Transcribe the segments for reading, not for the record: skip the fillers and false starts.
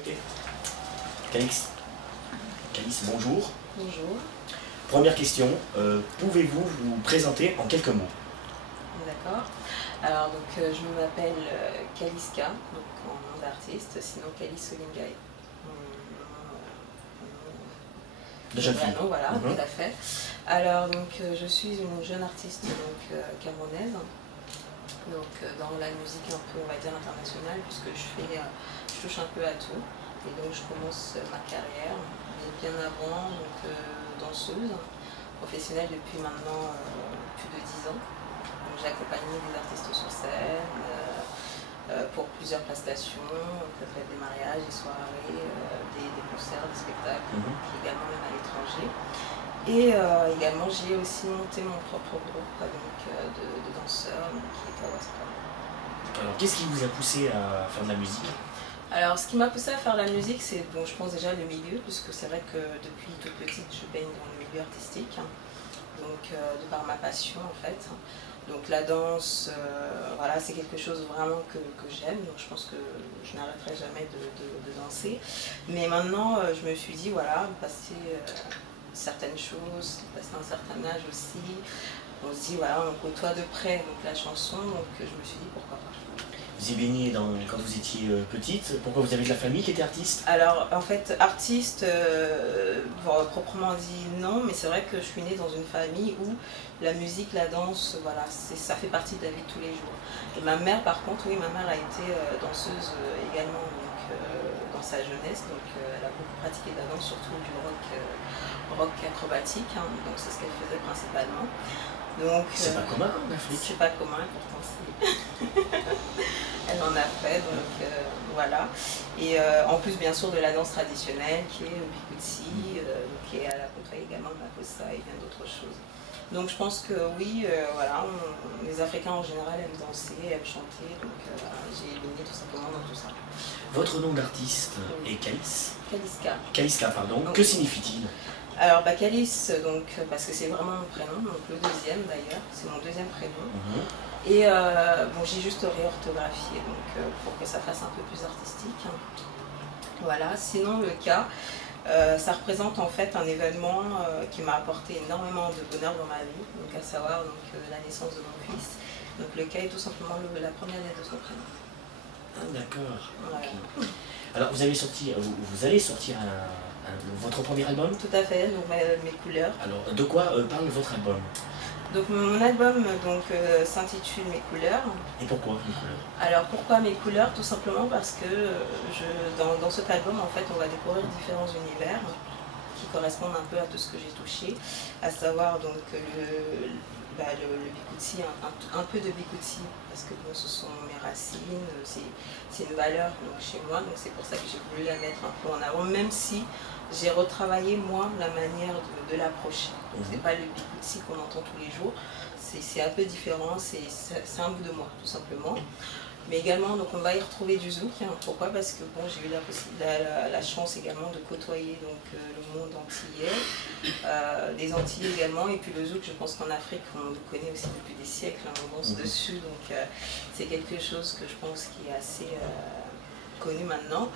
Ok. Calice, bonjour. Bonjour. Première question, pouvez-vous vous présenter en quelques mots? D'accord. Alors donc je m'appelle Kaliska, donc en nom d'artiste, sinon Calice Olingai. De jeune fille. Voilà, tout à fait. Alors donc je suis une jeune artiste donc camerounaise, donc dans la musique un peu on va dire internationale, puisque je touche un peu à tout. Et donc je commence ma carrière, mais bien avant, donc danseuse, professionnelle depuis maintenant plus de 10 ans. J'ai accompagné des artistes sur scène pour plusieurs prestations, ça peut être des mariages, des soirées, des concerts, des spectacles, puis également même à l'étranger. Et également j'ai aussi monté mon propre groupe de danseurs qui est Kawaspra. Alors qu'est-ce qui vous a poussé à faire de la musique? Alors ce qui m'a poussé à faire de la musique, c'est bon, je pense déjà le milieu, puisque c'est vrai que depuis toute petite je baigne dans le milieu artistique, donc de par ma passion en fait. Donc la danse, voilà, c'est quelque chose vraiment que j'aime, donc je pense que je n'arrêterai jamais de danser. Mais maintenant, je me suis dit, voilà, passer certaines choses, passer un certain âge aussi, on se dit, voilà, on côtoie de près donc, la chanson, donc je me suis dit, pourquoi pas. Vous y baignez quand vous étiez petite, pourquoi vous avez de la famille qui était artiste? Alors en fait, artiste, proprement dit non, mais c'est vrai que je suis née dans une famille où la musique, la danse, voilà, ça fait partie de la vie de tous les jours. Et ma mère par contre, oui, ma mère a été danseuse également donc, dans sa jeunesse, donc elle a beaucoup pratiqué de la danse, surtout du rock acrobatique, donc c'est ce qu'elle faisait principalement. C'est pas commun en Afrique. C'est pas commun, pourtant c'est... Elle en a fait, donc voilà. Et en plus bien sûr de la danse traditionnelle qui est le Bikutsi, qui est à la côtoyer également de Makossa et bien d'autres choses. Donc je pense que oui, voilà, les Africains en général aiment danser, aiment chanter, donc j'ai baigné tout simplement dans tout ça. Votre nom d'artiste est Calice? Kaliska. Kaliska, pardon. Donc, que signifie-t-il? Alors Calice, donc, parce que c'est vraiment mon prénom, donc le deuxième d'ailleurs, c'est mon deuxième prénom. Et bon, j'ai juste réorthographié donc, pour que ça fasse un peu plus artistique. Voilà, sinon le cas, ça représente en fait un événement qui m'a apporté énormément de bonheur dans ma vie, donc à savoir donc, la naissance de mon fils. Donc le cas est tout simplement la première lettre de son prénom. Ah d'accord. Voilà. Okay. Alors vous allez sortir votre premier album? Tout à fait, donc mes couleurs. Alors de quoi parle votre album? Donc mon album s'intitule Mes couleurs. Et pourquoi mes couleurs? Alors pourquoi mes couleurs? Tout simplement parce que dans cet album en fait on va découvrir différents univers qui correspondent un peu à tout ce que j'ai touché, à savoir donc le Bikutsi, un peu de Bikutsi parce que bon, ce sont mes racines, c'est une valeur donc, chez moi, donc c'est pour ça que j'ai voulu la mettre un peu en avant, même si j'ai retravaillé moi la manière de l'approcher. Donc c'est pas le Bikutsi qu'on entend tous les jours, c'est un peu différent, c'est un bout de moi tout simplement. Mais également donc on va y retrouver du zouk. Pourquoi? Parce que bon, j'ai eu la chance également de côtoyer donc, le monde antillais, des Antilles également, et puis le zouk, je pense qu'en Afrique on le connaît aussi depuis des siècles, on danse dessus, donc c'est quelque chose que je pense qui est assez connu maintenant.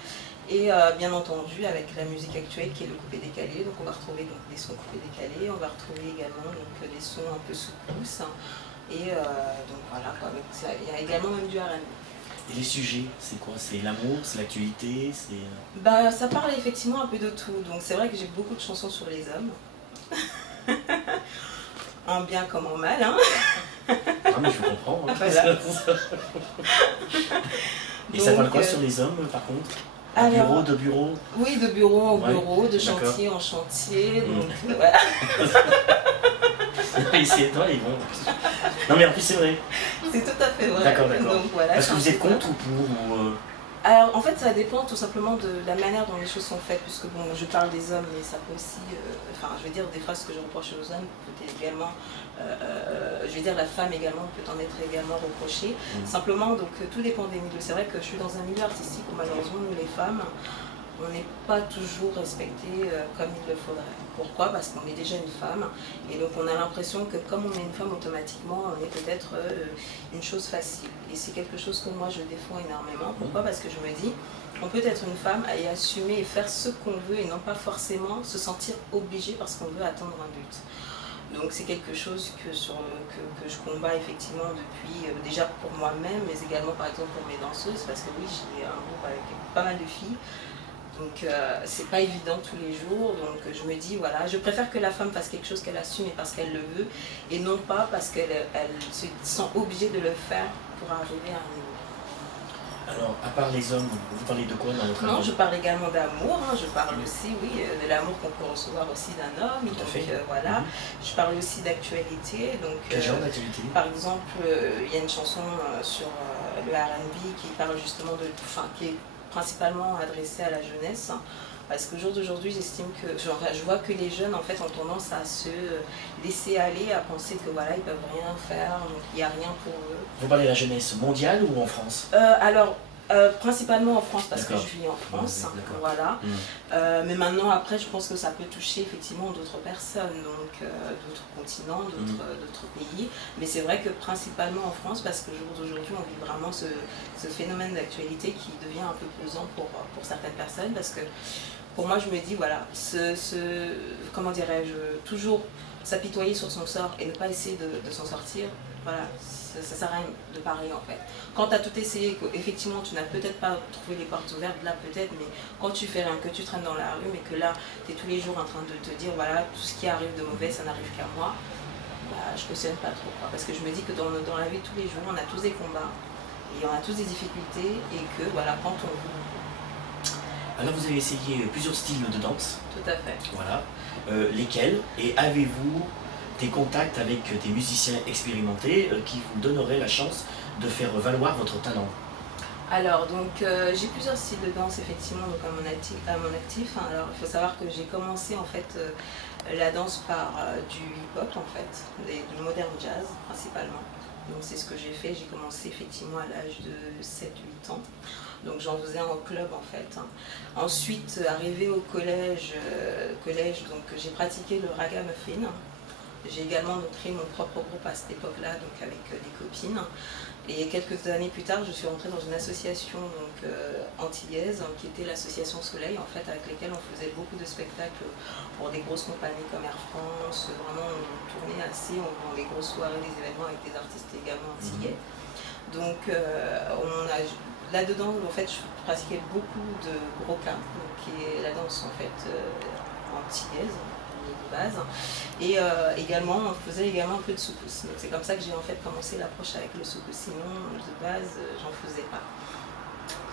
Et bien entendu avec la musique actuelle qui est le coupé décalé, donc on va retrouver donc, des sons coupés décalés, on va retrouver également donc, des sons un peu secousses, et donc voilà, il y a également même du R&B. Et les sujets, c'est quoi? C'est l'amour, c'est l'actualité, Bah, ça parle effectivement un peu de tout, donc c'est vrai que j'ai beaucoup de chansons sur les hommes, en bien comme en mal. Hein. Ah mais je comprends. Hein. Voilà. Et ça parle quoi sur les hommes par contre? De bureau? Oui, de bureau en bureau, de chantier en chantier, donc voilà. C'est toi, ils vont. Non mais en plus c'est vrai. C'est tout à fait vrai. D'accord. Voilà, est-ce que vous êtes contre ou pour Alors en fait ça dépend tout simplement de la manière dont les choses sont faites, puisque bon je parle des hommes mais ça peut aussi, enfin je veux dire des fois ce que je reproche aux hommes peut également, je veux dire la femme également peut en être également reprochée. Simplement donc tout dépend des milieux. C'est vrai que je suis dans un milieu artistique où malheureusement nous les femmes, on n'est pas toujours respecté comme il le faudrait. Pourquoi? Parce qu'on est déjà une femme et donc on a l'impression que comme on est une femme, automatiquement on est peut-être une chose facile. Et c'est quelque chose que moi je défends énormément. Pourquoi? Parce que je me dis, on peut être une femme et assumer et faire ce qu'on veut et non pas forcément se sentir obligé parce qu'on veut atteindre un but. Donc c'est quelque chose que je combats effectivement depuis, déjà pour moi-même, mais également par exemple pour mes danseuses, parce que oui, j'ai un groupe avec pas mal de filles, donc c'est pas évident tous les jours, donc je me dis voilà, je préfère que la femme fasse quelque chose qu'elle assume et parce qu'elle le veut, et non pas parce qu'elle se sent obligée de le faire pour arriver à un niveau. Alors, à part les hommes, vous parlez de quoi dans votre Non, album? je parle également d'amour, hein. Je parle aussi, oui, de l'amour qu'on peut recevoir aussi d'un homme. Tout à fait. Voilà. Je parle aussi d'actualité. Quel genre d'actualité? Par exemple, il y a une chanson sur le R&B qui parle justement qui est principalement adressée à la jeunesse. Parce qu'au jour d'aujourd'hui, j'estime que, je vois que les jeunes en fait ont tendance à se laisser aller, à penser que voilà, ils peuvent rien faire, donc il n'y a rien pour eux. Vous parlez de la jeunesse mondiale ou en France? Alors, principalement en France parce que je vis en France, voilà. Mais maintenant, après, je pense que ça peut toucher effectivement d'autres personnes, donc d'autres continents, d'autres pays. Mais c'est vrai que principalement en France, parce qu'au jour d'aujourd'hui, on vit vraiment ce phénomène d'actualité qui devient un peu pesant pour certaines personnes, parce que pour moi, je me dis, voilà, comment dirais-je, toujours s'apitoyer sur son sort et ne pas essayer de s'en sortir, voilà, ça sert à rien de parler en fait. Quand tu as tout essayé, effectivement tu n'as peut-être pas trouvé les portes ouvertes, là peut-être, mais quand tu fais rien, que tu traînes dans la rue, mais que là tu es tous les jours en train de te dire, voilà, tout ce qui arrive de mauvais, ça n'arrive qu'à moi, bah, je cautionne pas trop, quoi. Parce que je me dis que dans la vie de tous les jours, on a tous des combats, et on a tous des difficultés, et que voilà, quand on veut. Alors vous avez essayé plusieurs styles de danse. Tout à fait. Voilà. Lesquels? Et avez-vous des contacts avec des musiciens expérimentés qui vous donneraient la chance de faire valoir votre talent? Alors, donc, j'ai plusieurs styles de danse, effectivement, donc à mon actif. Alors, il faut savoir que j'ai commencé, en fait, la danse par du hip-hop, en fait, du modern jazz, principalement. Donc, c'est ce que j'ai fait. J'ai commencé, effectivement, à l'âge de 7-8 ans. Donc, j'en faisais en club, en fait. Ensuite, arrivé au collège, donc, j'ai pratiqué le ragamuffin. J'ai également créé mon propre groupe à cette époque-là, donc avec des copines. Et quelques années plus tard, je suis rentrée dans une association donc, antillaise, qui était l'association Soleil, en fait, avec laquelle on faisait beaucoup de spectacles pour des grosses compagnies comme Air France. Vraiment, on tournait assez, on faisait des grosses soirées, des événements avec des artistes également antillais. Donc, là-dedans, en fait, je pratiquais beaucoup de broca, qui est la danse en fait antillaise de base, et également on faisait également un peu de soukous. Donc c'est comme ça que j'ai en fait commencé l'approche avec le soukous. Sinon de base j'en faisais pas.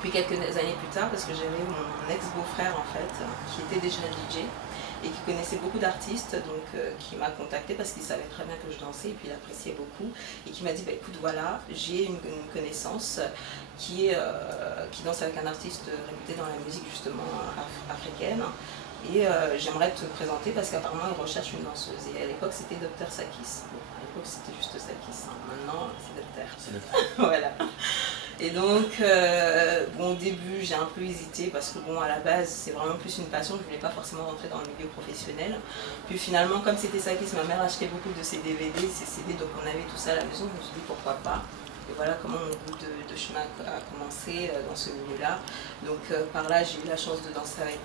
Puis quelques années plus tard, parce que j'avais mon ex-beau-frère en fait qui était déjà DJ et qui connaissait beaucoup d'artistes, donc qui m'a contacté parce qu'il savait très bien que je dansais et puis il appréciait beaucoup, et qui m'a dit bah, écoute voilà, j'ai une connaissance qui danse avec un artiste réputé dans la musique justement africaine, et j'aimerais te présenter parce qu'apparemment il recherche une danseuse, et à l'époque c'était Dr Sakis. Bon, à l'époque c'était juste Sakis, hein. Maintenant c'est Dr. Voilà. Et donc, bon, au début, j'ai un peu hésité parce que, bon, à la base, c'est vraiment plus une passion. Je ne voulais pas forcément rentrer dans le milieu professionnel. Puis finalement, comme c'était Sakis, ma mère achetait beaucoup de ses DVD, ses CD, donc on avait tout ça à la maison. Je me suis dit pourquoi pas. Et voilà comment mon bout de chemin a commencé dans ce milieu-là. Donc par là, j'ai eu la chance de danser avec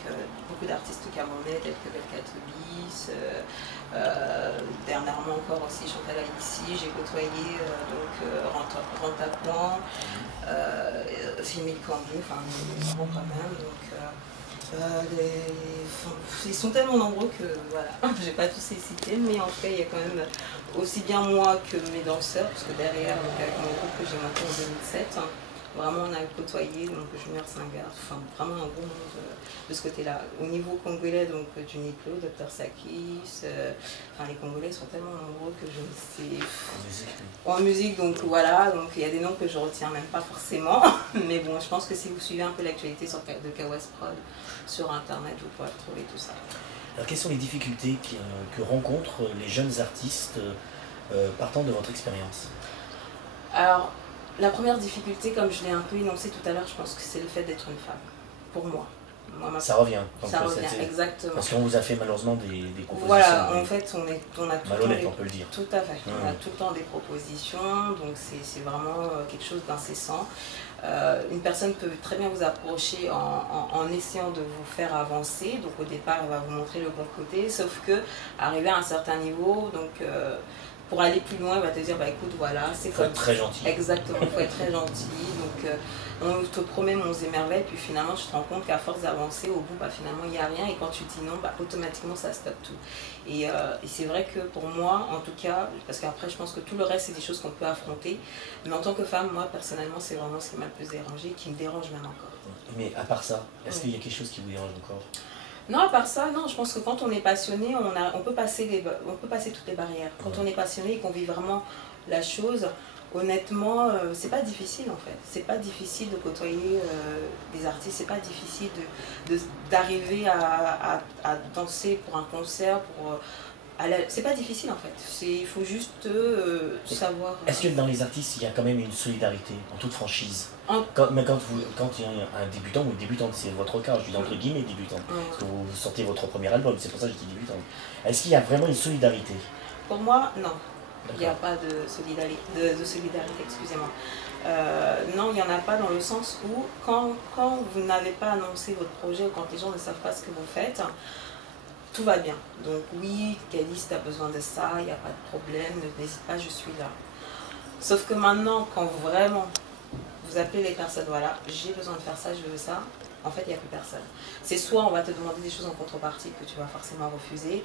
beaucoup d'artistes camerounais tels que Belka Tobis, dernièrement encore aussi Chantal Aïssi. J'ai côtoyé Ranta Plan, Philmil Kambou, enfin bon quand même. Donc, ils sont tellement nombreux que voilà, je n'ai pas tous les cités, mais en tout cas il y a quand même aussi bien moi que mes danseurs, parce que derrière, donc, avec mon groupe que j'ai monté en 2007, vraiment on a côtoyé donc Junior Singard, enfin vraiment un gros monde de ce côté-là. Au niveau congolais, donc du Niklo, Dr Sakis, enfin les Congolais sont tellement nombreux que je ne sais. En musique, donc voilà, donc il y a des noms que je retiens même pas forcément, mais bon, je pense que si vous suivez un peu l'actualité de Kawas Prod sur internet, vous pourrez retrouver tout ça. Alors quelles sont les difficultés que rencontrent les jeunes artistes partant de votre expérience? Alors, la première difficulté, comme je l'ai un peu énoncé tout à l'heure, je pense que c'est le fait d'être une femme, pour moi. Ça revient. Donc ça revient, exactement. Parce qu'on vous a fait malheureusement des propositions. Voilà, en fait, on a tout le temps on peut le dire. Tout à fait. On a tout le temps des propositions, donc c'est vraiment quelque chose d'incessant. Une personne peut très bien vous approcher en essayant de vous faire avancer. Donc au départ, elle va vous montrer le bon côté, sauf que arrivé à un certain niveau, donc pour aller plus loin, elle va te dire bah écoute, voilà, c'est comme. Faut être très gentil. Exactement, il faut être très gentil. Donc on te promet monts et merveilles, puis finalement tu te rends compte qu'à force d'avancer, au bout, bah, finalement il n'y a rien, et quand tu dis non, bah, automatiquement ça stoppe tout. Et c'est vrai que pour moi, en tout cas, parce qu'après je pense que tout le reste c'est des choses qu'on peut affronter, mais en tant que femme, moi personnellement, c'est vraiment ce qui m'a le plus dérangé, qui me dérange même encore. Mais à part ça, est-ce qu'il y a quelque chose qui vous dérange encore? Non, à part ça, non, je pense que quand on est passionné, on peut passer toutes les barrières. Quand on est passionné et qu'on vit vraiment la chose, honnêtement, c'est pas difficile en fait. C'est pas difficile de côtoyer des artistes, c'est pas difficile d'arriver à danser pour un concert, c'est pas difficile en fait. Il faut juste savoir. Est-ce que dans les artistes, il y a quand même une solidarité, en toute franchise? Mais quand il y a un débutant ou une débutante, c'est votre cas, je dis entre guillemets débutant, parce que vous sortez votre premier album, c'est pour ça que je dis débutante. Est-ce qu'il y a vraiment une solidarité? Pour moi, non. Il n'y a pas de solidarité, excusez-moi. Non, il n'y en a pas dans le sens où quand vous n'avez pas annoncé votre projet ou quand les gens ne savent pas ce que vous faites, tout va bien. Donc oui, Calice, tu as besoin de ça, il n'y a pas de problème, n'hésite pas, je suis là. Sauf que maintenant, quand vraiment vous appelez les personnes, voilà, j'ai besoin de faire ça, je veux ça, en fait, il n'y a plus personne. C'est soit on va te demander des choses en contrepartie que tu vas forcément refuser,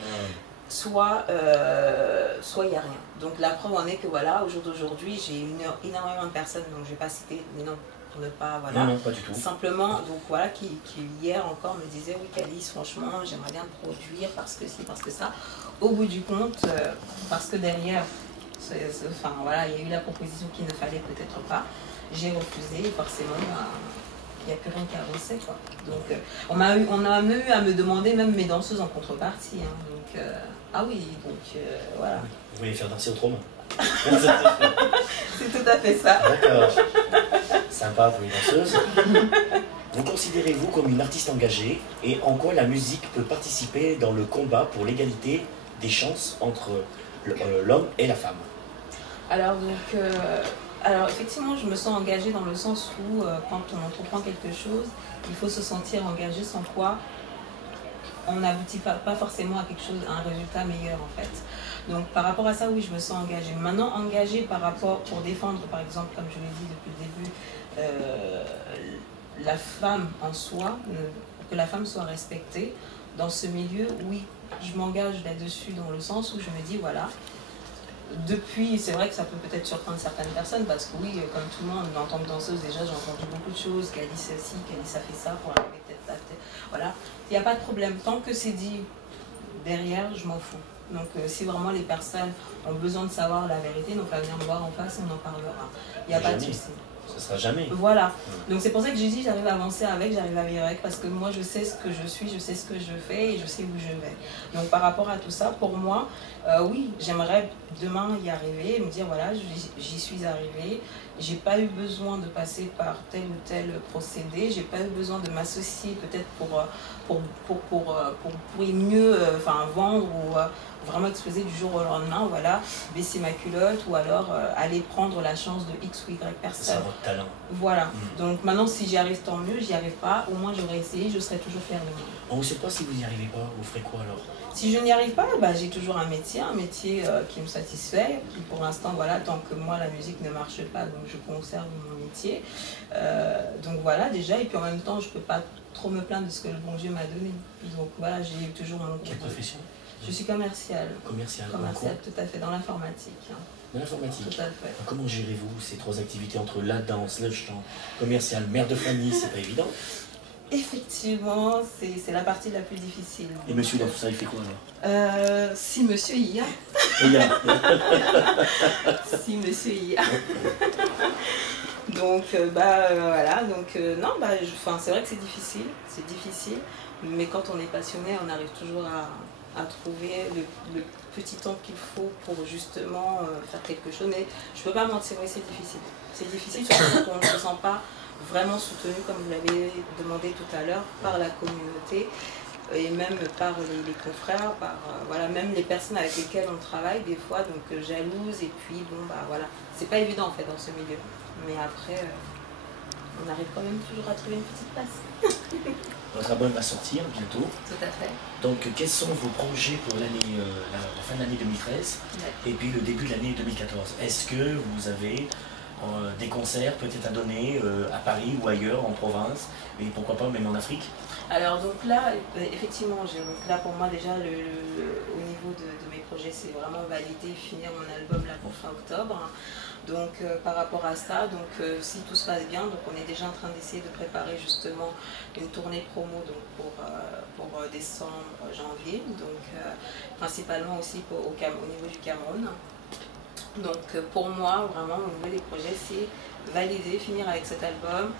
soit il n'y a rien. Donc la preuve en est que voilà, au jour d'aujourd'hui, j'ai énormément de personnes, donc je ne vais pas citer les noms pour ne pas, voilà. Non, pas du tout. Simplement, donc voilà, qui hier encore me disaient, oui Calice, franchement, j'aimerais bien te produire parce que ci, parce que ça. Au bout du compte, parce que derrière, enfin voilà, il y a eu la proposition qu'il ne fallait peut-être pas. J'ai refusé et forcément, il n'y a plus rien qui avançait, quoi. Donc, on a même eu à me demander, même mes danseuses en contrepartie. Hein, donc, ah oui, donc voilà. Vous voulez faire danser autrement? C'est tout à fait ça. D'accord. Sympa pour les danseuses. Vous considérez-vous comme une artiste engagée et en quoi la musique peut participer dans le combat pour l'égalité des chances entre l'homme et la femme? Alors, donc, alors effectivement, je me sens engagée dans le sens où quand on entreprend quelque chose, il faut se sentir engagé, sans quoi on n'aboutit pas forcément à quelque chose, à un résultat meilleur en fait. Donc par rapport à ça, oui, je me sens engagée. Maintenant, engagée par rapport, pour défendre par exemple, comme je l'ai dit depuis le début, la femme en soi, que la femme soit respectée dans ce milieu, oui, je m'engage là-dessus dans le sens où je me dis, voilà, depuis, c'est vrai que ça peut peut-être surprendre certaines personnes parce que oui, comme tout le monde, en tant que danseuse, déjà j'ai entendu beaucoup de choses, Calice ceci, Calice a fait ça pour arriver peut-être là, voilà. Il n'y a pas de problème, tant que c'est dit derrière, je m'en fous. Donc si vraiment les personnes ont besoin de savoir la vérité, donc à venir me voir en face, on en parlera. Il n'y a pas de souci. Ce sera jamais. Voilà. Donc c'est pour ça que j'ai dit j'arrive à avancer avec, j'arrive à vivre avec, parce que moi je sais ce que je suis, je sais ce que je fais et je sais où je vais. Donc par rapport à tout ça, pour moi, oui, j'aimerais demain y arriver et me dire voilà, j'y suis arrivée. J'ai pas eu besoin de passer par tel ou tel procédé, j'ai pas eu besoin de m'associer peut-être pour mieux vendre ou vraiment exploser du jour au lendemain, voilà, baisser ma culotte ou alors aller prendre la chance de X ou Y personne. C'est votre talent. Voilà, donc maintenant si j'y arrive tant mieux, j'y arrive pas, au moins j'aurais essayé, je serais toujours fière de moi. On ne sait pas si vous n'y arrivez pas, vous ferez quoi alors? Si je n'y arrive pas, bah, j'ai toujours un métier qui me satisfait. Puis pour l'instant, voilà, tant que moi la musique ne marche pas, donc je conserve mon métier. Donc voilà déjà, et puis en même temps, je ne peux pas trop me plaindre de ce que le bon Dieu m'a donné. Donc voilà, j'ai toujours mon... Quelle profession? Je suis commerciale. Commerciale, tout à fait, dans l'informatique. Dans l'informatique. Tout à fait. Comment gérez-vous ces trois activités entre la danse, le chant, commercial, mère de famille? C'est pas évident. Effectivement, c'est la partie la plus difficile. Et monsieur dans tout ça, il fait quoi alors? Si monsieur y a. Si monsieur y a. Donc, voilà, donc non, c'est vrai que c'est difficile, mais quand on est passionné, on arrive toujours à trouver le petit temps qu'il faut pour justement faire quelque chose. Mais je peux pas mentir, oui, c'est difficile. C'est difficile, surtout quand on ne se sent pas vraiment soutenu, comme vous l'avez demandé tout à l'heure, par la communauté et même par les confrères, par voilà, même les personnes avec lesquelles on travaille des fois, donc jalouses, et puis bon bah voilà, c'est pas évident en fait dans ce milieu, mais après on arrive quand même toujours à trouver une petite place. Votre album va sortir bientôt. Tout à fait. Donc quels sont vos projets pour l'année, la fin de l'année 2013 et puis le début de l'année 2014? Est-ce que vous avez des concerts peut-être à donner à Paris ou ailleurs, en province, et pourquoi pas même en Afrique? Alors donc là, effectivement, donc là pour moi déjà, au niveau de mes projets, c'est vraiment valider, finir mon album là pour fin octobre. Donc par rapport à ça, donc si tout se passe bien, donc on est déjà en train d'essayer de préparer justement une tournée promo donc pour décembre, janvier, donc principalement aussi au niveau du Cameroun. Donc pour moi, vraiment au niveau des projets, c'est valider, finir avec cet album,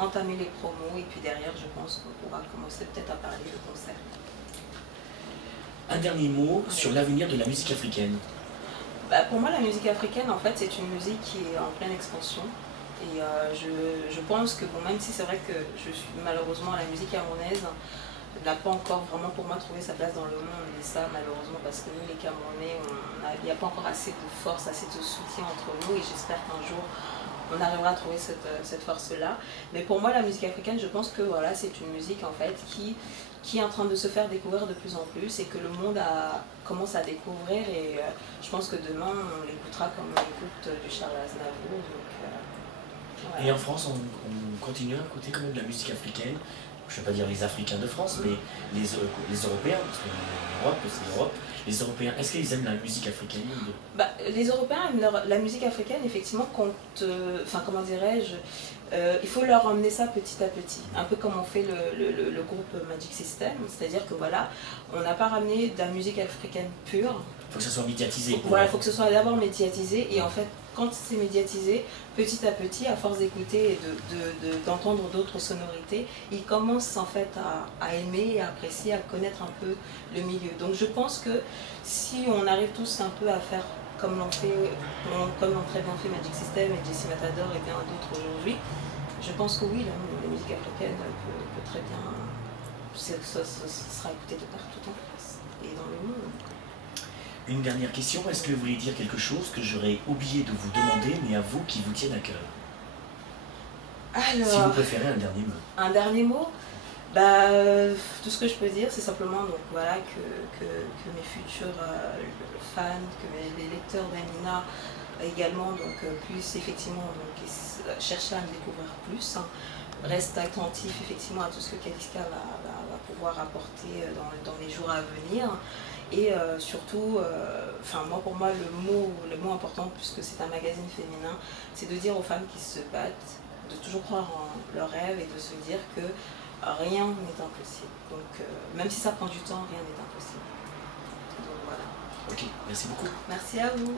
entamer les promos, et puis derrière je pense qu'on pourra commencer peut-être à parler de concert. Un dernier mot sur l'avenir de la musique africaine. Bah, pour moi, la musique africaine, en fait, c'est une musique qui est en pleine expansion. Et je pense que, bon, même si c'est vrai que je suis malheureusement la musique camerounaise n'a pas encore vraiment pour moi trouvé sa place dans le monde. Et ça, malheureusement, parce que nous, les Camerounais, il n'y a pas encore assez de force, assez de soutien entre nous. Et j'espère qu'un jour, on arrivera à trouver cette force-là. Mais pour moi, la musique africaine, je pense que voilà, c'est une musique, en fait, qui est en train de se faire découvrir de plus en plus et que le monde commence à découvrir, et je pense que demain on l'écoutera comme on écoute du Charles Aznavour. Voilà. Et en France, on continue à écouter quand même de la musique africaine. Je ne vais pas dire les Africains de France, mais les Européens, parce que l'Europe, c'est l'Europe. Les Européens, est-ce qu'ils aiment la musique africaine? Bah, les Européens aiment la musique africaine, effectivement, comment dirais-je, il faut leur emmener ça petit à petit, un peu comme on fait le groupe Magic System, c'est-à-dire que voilà, on n'a pas ramené de la musique africaine pure. Il faut que ça soit médiatisé. Voilà, il faut que ce soit d'abord médiatisé, et en fait, quand c'est médiatisé, petit à petit, à force d'écouter et d'entendre d'autres sonorités, ils commencent en fait à aimer, à apprécier, à connaître un peu le milieu. Donc je pense que si on arrive tous un peu à faire comme l'ont très bien fait Magic System et Jesse Matador et bien d'autres aujourd'hui, je pense que oui, la musique africaine peut très bien, ça sera écouté de partout en France et dans le monde. Une dernière question, est-ce que vous voulez dire quelque chose que j'aurais oublié de vous demander, mais à vous qui vous tienne à cœur? Alors, si vous préférez un dernier mot. Un dernier mot, bah, tout ce que je peux dire, c'est simplement donc, voilà, que mes futurs fans, que les lecteurs d'Amina également donc, puissent effectivement donc, chercher à me découvrir plus. Reste attentif effectivement à tout ce que Kaliska va pouvoir apporter dans les jours à venir. Et surtout, pour moi, le mot important, puisque c'est un magazine féminin, c'est de dire aux femmes qui se battent, de toujours croire en leurs rêves et de se dire que rien n'est impossible. Donc, même si ça prend du temps, rien n'est impossible. Donc voilà. Ok, merci beaucoup. Merci à vous.